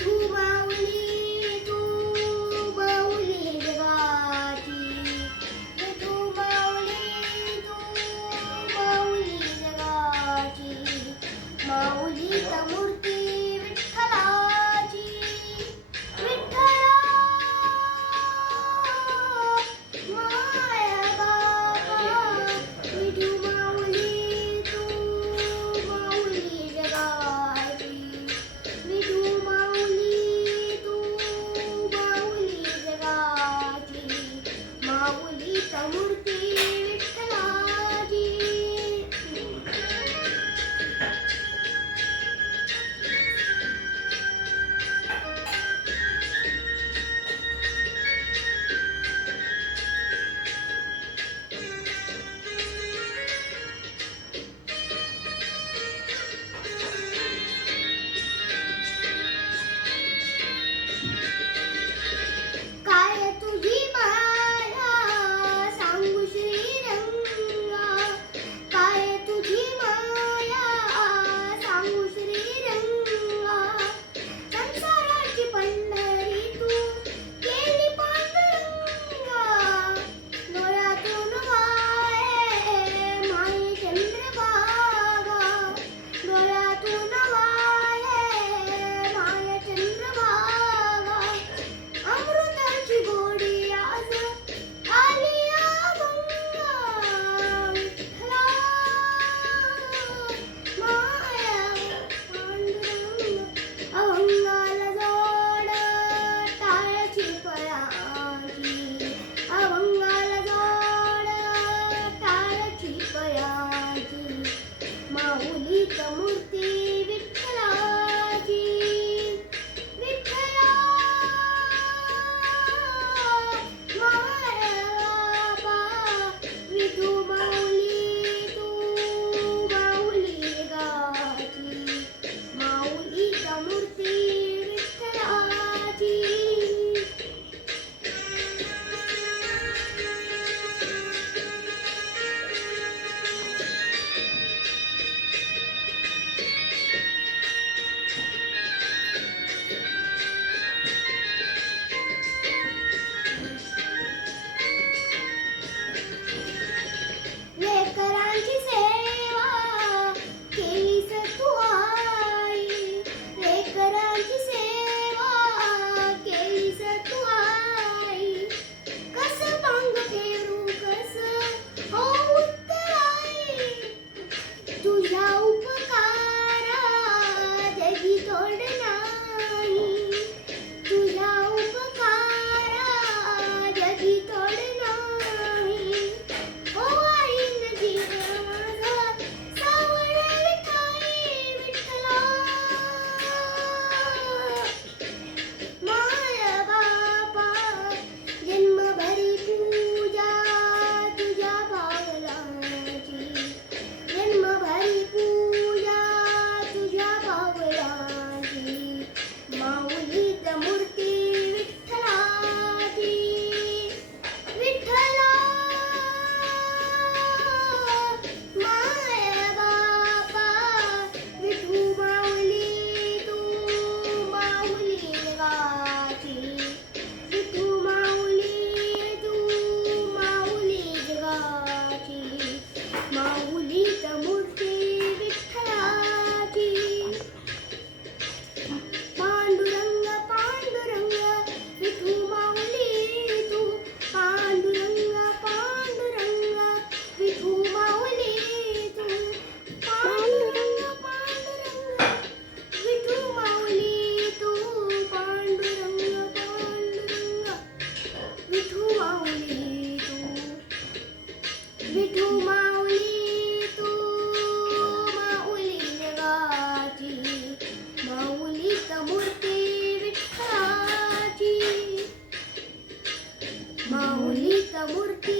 विठू माऊली तू माऊली जगाची, विठू माऊली तू माऊली जगाची, माऊलीचा मूर्ती विठ्ठलाची, विठ्ठला माया बाबा, विठू माऊली तू माऊली जगाची, विठू माऊली तू माऊली जगाची, माऊलीचा मूर्ती विठ्ठलाची. काय तुझी माया सांगू श्रीरंगा, काय तुझी माया सांगू श्रीरंगा, संसाराची पंढरी तू केली पांडुरंगा, डोळ्यातून वाहे माये चंद्रभागा, डोळ्यातून वाहे माये चंद्रभागा, अमृताची गोडी आज आली अभंगा, विठ्ठला माया पांडुरंग, अभंगाला जोड टाळ्याची पयाची, अभंगाला जोड टाळ्याची पयाची, माऊलीची मूर्ती विठ्ठलाची, विठ्ठला माया बाबा, विठू माऊली तू माऊली जगाची, माऊलीची मूर्ती विठ्ठलाची. लेकरांची सेवा केलीस तू आई, लेकरांची सेवा केलीस तू आई, कसं पांग फेरू कसं हो उत्तराई, तुझ्या उपकारा जगी तोड नाही, तुझ्या उपकारा जगी तोड नाही, ओ आईन जीव माझा सावळली ठाई, विठ्ठला माया बाबा, जन्मभरी पूजा तुझ्या पावलाची, जन्मभरी पूजा तुझ्या पावलाची, माऊलीची मूर्ती विठ्ठलाची, विठ्ठला माया बाबा, विठू माऊली तू माऊली जगाची, विठू माऊली तू माऊली जगाची, माऊलीची मूर्ती विठ्ठलाची. पांडुरंग पांडुरंग विठू माऊली तू, पांडुरंग पांडुरंग विठू माऊली तू, पांडुरंग पांडुरंग विठू माऊली तू, पांडुरंग पांडुरंग विठू माऊली तू, विठू माऊली तू माऊली जगाची, माऊलीची मूर्ती विठ्ठलाची, माऊलीची मूर्ती